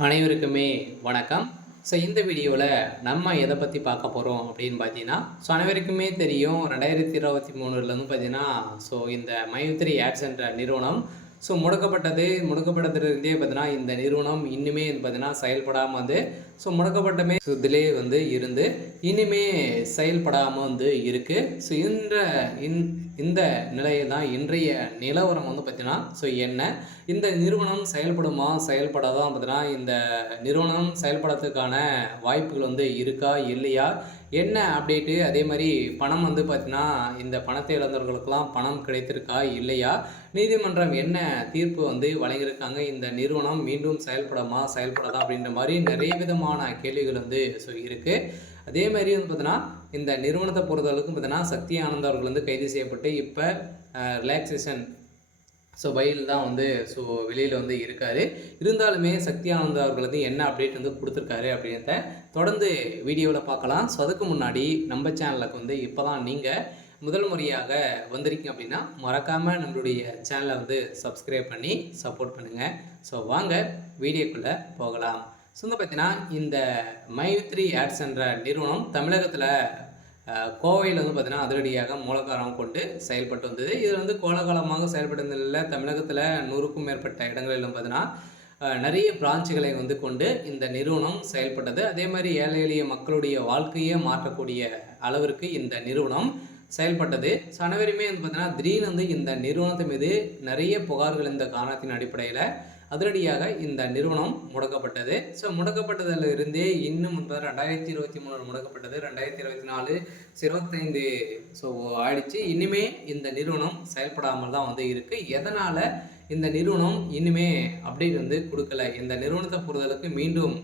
அனைவருக்குமே வணக்கம். ஸோ இந்த வீடியோவில் நம்ம எதை பற்றி பார்க்க போகிறோம் அப்படின்னு பார்த்தீங்கன்னா, அனைவருக்குமே தெரியும் 2023லேருந்து பார்த்தீங்கன்னா, இந்த மைத்ரி ஆட்ஸ் என்ற நிறுவனம் முடக்கப்பட்டதுலேருந்தே பார்த்தீங்கன்னா, இந்த நிறுவனம் இன்னுமே பார்த்தீங்கன்னா செயல்படாமல் முடக்கப்பட்டமே இதிலே இருந்து இனிமே செயல்படாமல் இருக்குது. இந்த நிலையில் தான் இன்றைய நிலவரம் பார்த்தீங்கன்னா என்ன, இந்த நிறுவனம் செயல்படுமா செயல்படாதான் பார்த்தீங்கன்னா, இந்த நிறுவனம் செயல்படுறதுக்கான வாய்ப்புகள் இருக்கா இல்லையா, என்ன அப்டேட்டு, அதே மாதிரி பணம் பார்த்தீங்கன்னா இந்த பணத்தை இழந்தவர்களுக்கெல்லாம் பணம் கிடைத்திருக்கா இல்லையா, நீதிமன்றம் என்ன தீர்ப்பு வழங்கியிருக்காங்க, இந்த நிறுவனம் மீண்டும் செயல்படாதா அப்படின்ற மாதிரி நிறைய விதமான கேள்விகள் இருக்குது. அதே மாதிரி பார்த்தீங்கன்னா இந்த நிறுவனத்தை பொறுத்தளவுக்கு பார்த்தீங்கன்னா சக்தி ஆனந்த் அவர்கள் கைது செய்யப்பட்டு இப்போ ரிலாக்ஸேஷன் பையில் தான் வெளியில் இருக்கார். இருந்தாலுமே சக்தி ஆனந்த் அவர்கள் என்ன அப்டேட் கொடுத்துருக்காரு அப்படின்றத தொடர்ந்து வீடியோவில் பார்க்கலாம். அதுக்கு முன்னாடி நம்ம சேனலுக்கு இப்போ தான் நீங்கள் முதல் முறையாக வந்திருக்கீங்க அப்படின்னா மறக்காமல் நம்மளுடைய சேனலை சப்ஸ்கிரைப் பண்ணி சப்போர்ட் பண்ணுங்கள். வாங்க வீடியோக்குள்ளே போகலாம். பார்த்தீங்கன்னா இந்த மைத்ரி ஆட்ஸ் என்ற நிறுவனம் தமிழகத்தில் கோவையில் பார்த்தீங்கன்னா அதிரடியாக மூலக்காரம் கொண்டு செயல்பட்டு வந்தது. இது கோலகாலமாக செயல்பட்டதில் தமிழகத்தில் 100க்கும் மேற்பட்ட இடங்களிலும் பார்த்தீங்கன்னா நிறைய பிரான்ச்சுகளை கொண்டு இந்த நிறுவனம் செயல்பட்டது. அதே மாதிரி ஏழை எளிய மக்களுடைய வாழ்க்கையை மாற்றக்கூடிய அளவிற்கு இந்த நிறுவனம் செயல்பட்டது. அனைவருமே பார்த்தீங்கன்னா திடீர்னு இந்த நிறுவனத்தின் மீது நிறைய புகார்கள் இந்த காரணத்தின் அடிப்படையில் அதிரடியாக இந்த நிறுவனம் முடக்கப்பட்டது. முடக்கப்பட்டதில் இருந்தே இன்னும் 2023 முடக்கப்பட்டது, 2024 25 ஆயிடுச்சு. இனிமே இந்த நிறுவனம் செயல்படாமல் தான் இருக்குது. எதனால் இந்த நிறுவனம் இனிமே அப்டேட் கொடுக்கல, இந்த நிறுவனத்தை பொறுத்தளவுக்கு மீண்டும்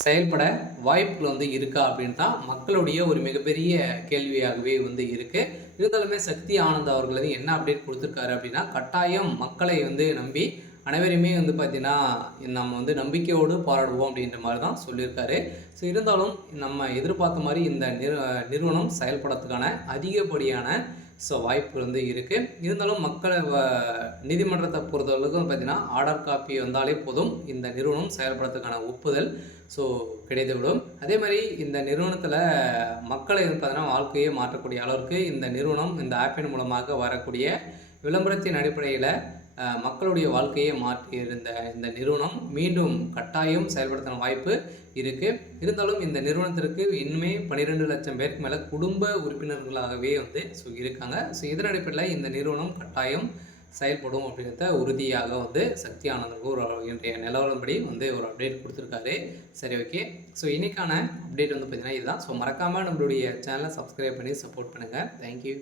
செயல்பட வாய்ப்புகள் இருக்கா அப்படின்னு தான் மக்களுடைய ஒரு மிகப்பெரிய கேள்வியாகவே இருக்குது. இருந்தாலுமே சக்தி ஆனந்த் அவர்கள் என்ன அப்டேட் கொடுத்துருக்காரு அப்படின்னா, கட்டாயம் மக்களை நம்பி அனைவருமே பார்த்தீங்கன்னா நம்ம நம்பிக்கையோடு போராடுவோம் அப்படின்ற மாதிரி தான் சொல்லியிருக்காரு. இருந்தாலும் நம்ம எதிர்பார்த்த மாதிரி இந்த நிறுவனம் செயல்படுறதுக்கான அதிகப்படியான வாய்ப்பு இருக்குது. இருந்தாலும் மக்களை நீதிமன்றத்தை பொறுத்தவரைக்கும் பார்த்தீங்கன்னா ஆர்டர் காப்பி வந்தாலே போதும், இந்த நிறுவனம் செயல்படுறதுக்கான ஒப்புதல் கிடைத்துவிடும். அதே மாதிரி இந்த நிறுவனத்தில் மக்களை பார்த்தீங்கன்னா வாழ்க்கையை மாற்றக்கூடிய அளவிற்கு இந்த நிறுவனம் இந்த ஆப்பின் மூலமாக வரக்கூடிய விளம்பரத்தின் அடிப்படையில் மக்களுடைய வாழ்க்கையை மாற்றி இருந்த இந்த நிறுவனம் மீண்டும் கட்டாயம் செயல்படுத்தின வாய்ப்பு இருக்குது. இருந்தாலும் இந்த நிறுவனத்திற்கு இன்னுமே 12 லட்சம் பேருக்கு மேலே குடும்ப உறுப்பினர்களாகவே இருக்காங்க. இதன் அடிப்படையில் இந்த நிறுவனம் கட்டாயம் செயல்படும் அப்படின்றத உறுதியாக சக்தி ஆனந்துக்கு ஒரு இன்றைய நிலவரப்படி ஒரு அப்டேட் கொடுத்துருக்காரு. சரி, ஓகே. இன்றைக்கான அப்டேட் பார்த்தீங்கன்னா இதுதான். மறக்காமல் நம்மளுடைய சேனலை சப்ஸ்கிரைப் பண்ணி சப்போர்ட் பண்ணுங்கள். தேங்க்யூ.